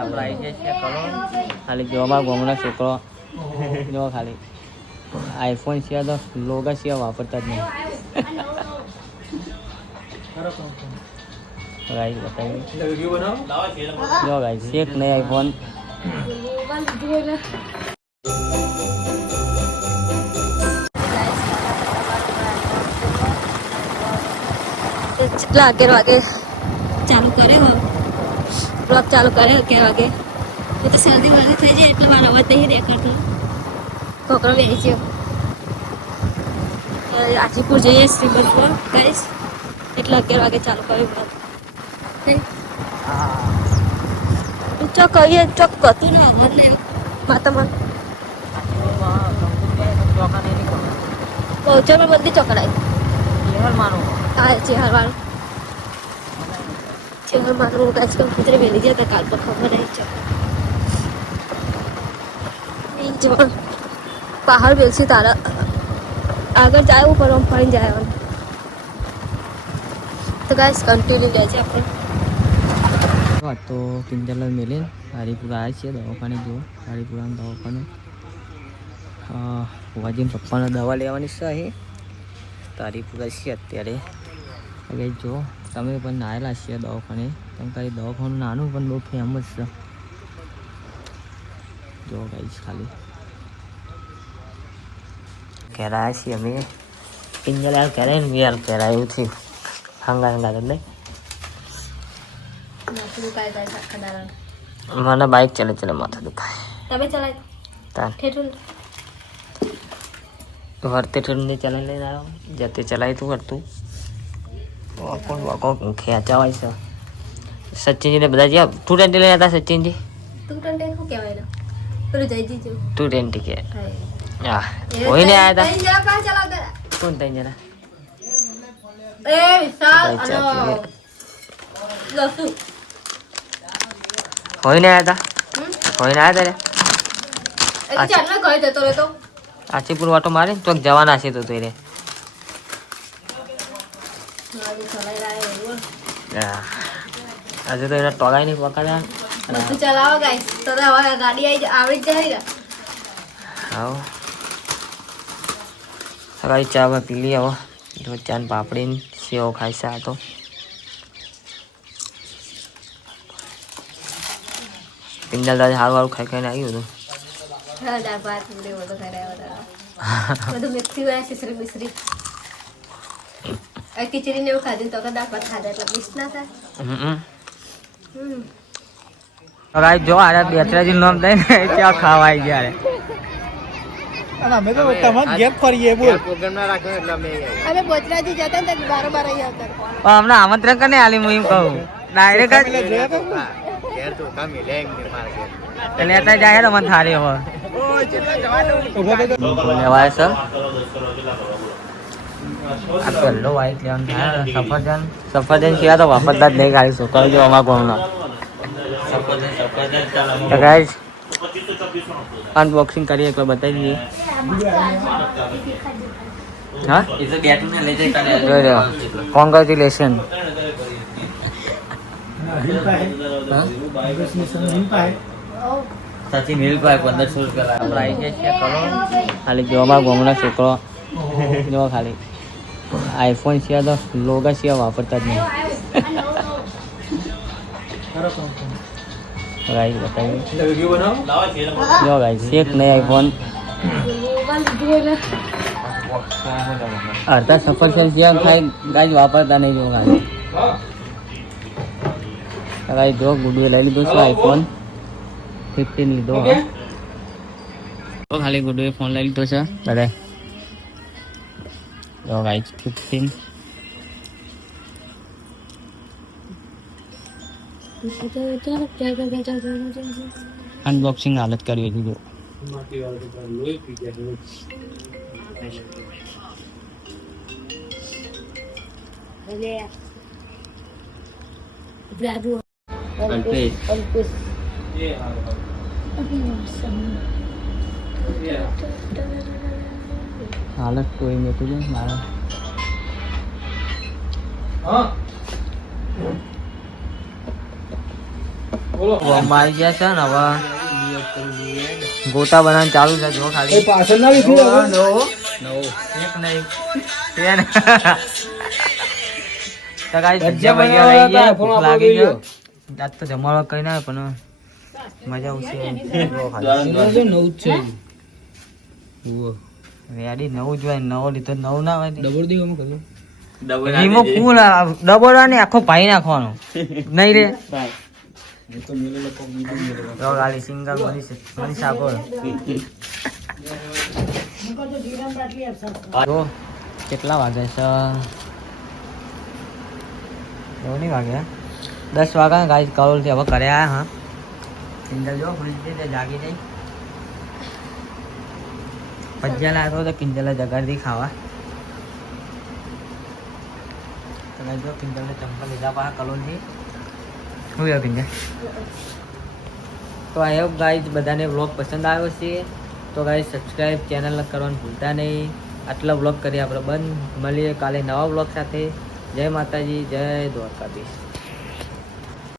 આપણે આવી ગયા છીએ કરો ખાલી જોવા ગોમનો છોકરો જો ખાલી આઈફોન સિવાય તો લોગા સિવાય વાપરતા જ નહીં. ગાઈસ બતાવીએ જો ગાઈસ એક નહીં આઈફોન કેટલા 11 વાગે ચાલુ કર્યો બ્લોગ ચાલુ કર્યો 11 વાગે તો શરદી વરદી થઈ જાય એટલે મારો અવાજ નહીં દેખાતો. છોકરો બેસી ગયો આજીપુર જઈએ શ્રીમંતપુર ગાઈસ એટલે 11 વાગે ચાલુ કર્યું બ્લોગ. ચોક કહીએ ચોક કતું ને અવાજ નહીં માતામાં બહુચરમાં બધી ચોકડાઈ હા ચેહર વાળું ચેહર માનું આજકાલ કુતરે વેલી ગયા કાલ પર ખબર નહીં છે પહાડ બેસી તારા આગળ જાય ઉપર આમ ફરીને જાય તો ગાઈસ કન્ટિન્યુ જાય છે આપણે તો કિંજલ મેલીને હરિપુરા આવે છે દવાખાને જુઓ હરિપુરાનું દવાખાનું વાજીને પપ્પાને દવા લેવાની છે અહીં તો હરિપુરા છે અત્યારે હવે જો તમે પણ નાયેલા છીએ દવાખાને કેમ કે દવાખાનું નાનું પણ બહુ ફેમસ છે જો ગાઈસ ખાલી કહેરાયા છીએ અમે કિંજલ યાર કહેરાય ને યાર કહેરાયું છે હંગા હંગા એટલે મને બાઇક ચલે ચલે માથા દુખાય તમે ચલાય તાર ઠેઠું વર્તે ઠેઠું નહીં ચલાવી લઈને આવ્યો જતે ચલાવી તું વર્તું કોણ વાકો ખેંચા હોય છે સચિનજીને બધા જ્યાં ટુ ટ્વેન્ટી લઈને હતા સચિનજી તું ટંડે શું કહેવાય પેલું જઈ દીધું 220 કે હા કોઈને આવ્યા હતા જરા પાસે ચલાવતા કોણ ત્રણ જણા એ વિશાલ અનો લસુ કોઈને આવ્યા હતા કોઈને આવ્યા હતા એ ચાલનો કહી જતો રહેતો આચીપુર વાટો મારે તો જવાના છે તો રે આજે તો એના ટોગાઈ નહીં પકડ્યા બધું ચલાવો ગાઈસ તો હવે ગાડી આવડી જાય હા સવારે ચા પી લઈ આવો જો ચાન પાપડી સેવ ખાઈ છે આ તો પિંજલ દાદા સારું સારું ખાઈ ખાઈને આવ્યું હતું બધું મિક્સી હોય સિસરી મિસરી ખીચડી ને એવું ખાધું તો દાળ ભાત ખાધા એટલે મિક્સ ના થાય. જો આરે બેતરાજી નામ દઈ ને ક્યાં ખાવાય ગયા અમે તો તમામ ગેપ કરીએ બોલ અમે બોચરાજી જતા ને બારોબાર અહીં આવતા પણ અમને આમંત્રણ કરીને આલી હું એમ કહું ડાયરેક્ટ લેતા જાય તો મને થારી હવે લેવાય સર આ પહેલો વાઇક લેવાનું થાય સફરજન સિવાય તો વાપરતા જ નહીં ખાલી છોકરો જો અમારા કોણનો ગાઈસ અનબોક્સિંગ કરીએ એકવાર બતાવી દઈએ હા કોંગ્રેચ્યુલેશન સચિન હિલભાઈ 1500 રૂપિયા આપણે આવી ગયા છીએ કરો ખાલી જો અમારા ગોમનો છોકરો જો ખાલી આઈફોન સિવાય તો લોગા સિવાય વાપરતા જ નહીં ગાઈસ બતાવીએ જો ગાઈસ એક નહીં આઈફોન અડધા સફરજન સિવાય ખાઈ ગાઈસ વાપરતા નહીં જો ગાઈસ ગાઈસ જો ગુડવે લઈ લીધું છે આઈફોન 15 લીધો તો ખાલી ગુડવે ફોન લઈ લીધો છે બરાબર જો ગાઈસ 15 અનબોક્સિંગ હાલત કરી હતી જો હાલત કોઈ મેં મારા મારી ગયા છે ને હવે ગોટા બનાવવાનું ચાલુ છે જો ખાલી પાછળ ના લીધું હવે? એક નહીં બે ને. તો guys, ભજીયા ભજીયા લઈ ગયા, ભૂખ લાગી છે. આજ તો જમાડો કઈ ના આવે પણ મજા આવશે જો ખાલી. રેડી નવું જ હોય નવો લીધો નવું ના હોય ડબલ દેવામાં કરું. એમાં ફૂલ ડબોડવાની આખો ભાઈ નાખવાનો નહીં રે તો ગાડી સિંગલ મની સાગર જો કેટલા વાગે છે 9 વાગ્યા 10 વાગ્યા ગાડી કરોલથી હવે ઘરે આવ્યા હા કિંજલ જો ફૂલથી જાગી જઈ ભજીયા લાવ્યો તો કિંજલે જગાડથી ખાવા તો જો કિંજલને ચંપલ લીધા પાછા કલોલથી શું યાર કિંજલ તો આઈ હોપ ગાઈઝ બધાને વ્લોગ પસંદ આવ્યો છે તો ગાઈઝ સબસ્ક્રાઈબ ચેનલ કરવાનું ભૂલતા નહીં આટલા વ્લોગ કરી આપણે બંધ મળીએ કાલે નવા વ્લોગ સાથે જય માતાજી જય દ્વારકાધીશ.